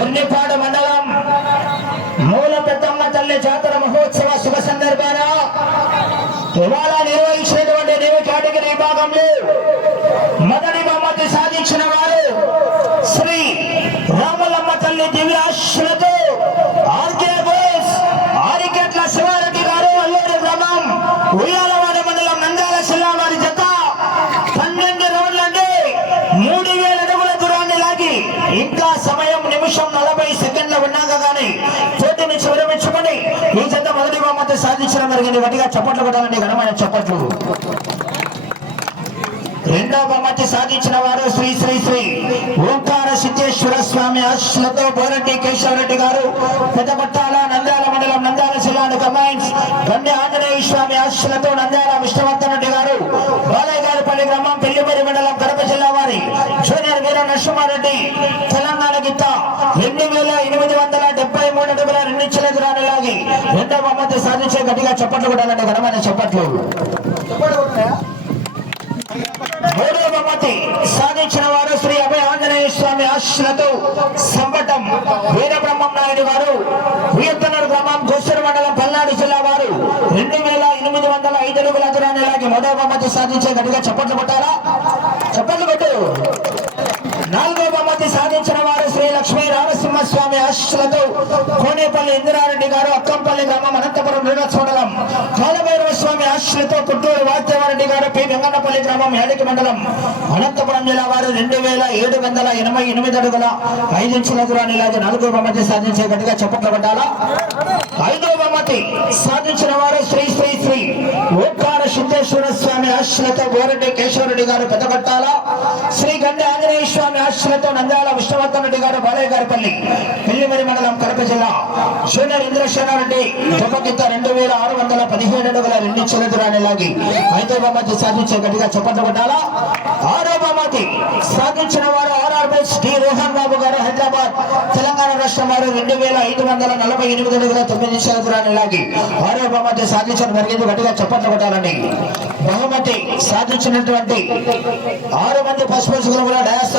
దొర్నిపాడు మండలం మూల పెద్దమ్మ తల్లి జాతర మహోత్సవ శుభ సందర్భాన ఇవాళ నిర్వహించినటువంటి న్యూ కేటగిరీ విభాగంలో మొదటి బహుమతి సాధించిన వారు శ్రీ రాములమ్మ తల్లి దివ్యాశ్రతో ఆర్కే బోస్ ఆరికెట్ల శివారెడ్డి గారు అల్లూరి గ్రామం ఉయ్యాలవాడ మండలం నంద్యాల జిల్లా వారి జత 12 రౌండ్లంటే 3000 అడుగుల దూరాన్ని లాగి ఇంకా సమయం నిమిషం 40 సెకండ్లు ఉన్నాక కానీ పోటీని విరమించుకొని ఈ జత మొదటి బహుమతి సాధించడం జరిగింది. గట్టిగా చప్పట్లు కొట్టాలని ఘనమైన చప్పట్లు. రెండవ బహుమతి సాధించిన వారు శ్రీ శ్రీ శ్రీ ఓంకార సిద్ధేశ్వర స్వామి ఆశలతో బోరెడ్డి కేశవరెడ్డి గారు పెద్దపట్టాల నంద్యాల మండలం నంద్యాల జిల్లాను కమాండ్స్ గండి ఆంజనేయ స్వామి ఆశలతో నంద్యాల విష్ణువర్ధన్ రెడ్డి గారు బాలయ్య గారిపల్లి గ్రామం పెళ్లిమరి మండలం కడప జిల్లా వారి జూనియర్ వీర నరసింహారెడ్డి తెలంగాణ గిత్త 2873 అడుగుల 2 ఇంచుల దూరాన్ని లాగి రెండవ బహుమతి సాధించే గట్టిగా చప్పట్లు కొట్టాలంటే ఘనమైన చప్పట్లు. మూడవ బహుమతి సాధించిన వారు శ్రీ అభయ ఆంజనేయ స్వామి ఆశలతో సంబటం వీరబ్రహ్మం నాయుడు గారు వీరతనూరు గ్రామం గోసూరు మండలం పల్నాడు జిల్లా వారు 2805 అడుగుల దూరాన్ని లాగి మూడవ బహుమతి సాధించే గట్టిగా చప్పట్లు కొట్టాలా చప్పట్లు కొట్టు. నాలుగవ బహుమతి సాధించిన వారు శ్రీ లక్ష్మీ రామసింహస్వామి ఆశలతో కోనేపల్లి ఇందిరారెడ్డి గారు అక్కంపల్లి గ్రామం అనంతపురం శ్రీనివాస మండలం కాలభైరవ స్వామి ఆశలతో కుట్టూరు వాద్యవారెడ్డి గారు పి వెంగన్నపల్లి గ్రామం ఏడికి మండలం అనంతపురం జిల్లా వారు 2788 అడుగుల 5 ఇంచుల దూరాన్ని లాగి నాలుగవ బహుమతి సాధించే గట్టిగా చప్పట్లు కొట్టాలా. ఐదవ బహుమతి సాధించిన వారు శ్రీ శ్రీ శ్రీ ఓంకార సిద్ధేశ్వర స్వామి ఆశలతో బోరెడ్డి కేశవరెడ్డి గారు పెద్దపట్టాల శ్రీ గండి ఆంజనేయ స్వామి ఆశలతో నంద్యాల విష్ణువర్ధన్ రెడ్డి గారు బాలయ్య గారిపల్లి పెళ్లిమరి మండలం కడప జిల్లా జూనియర్ ఇంద్రసేనారెడ్డి దెబ్బకింత 2617 అడుగుల 2 ఇంచుల దూరాన్ని లాగి ఐదవ బహుమతి సాధించే గట్టిగా చప్పట్లు కొట్టాలా. ఆరో బహుమతి సాధించిన వారు ఆర్ఆర్ బైస్ డి రోహన్ బాబు గారు హైదరాబాద్ తెలంగాణ రాష్ట్రం వారు 2548 అడుగుల 9 ఇంచుల దూరాన్ని లాగి ఆరో బహుమతి సాధించడం జరిగింది. గట్టిగా చప్పట్లు కొట్టాలని బహుమతి సాధించినటువంటి 6 మంది పశుపక్షులు కూడా డయాస్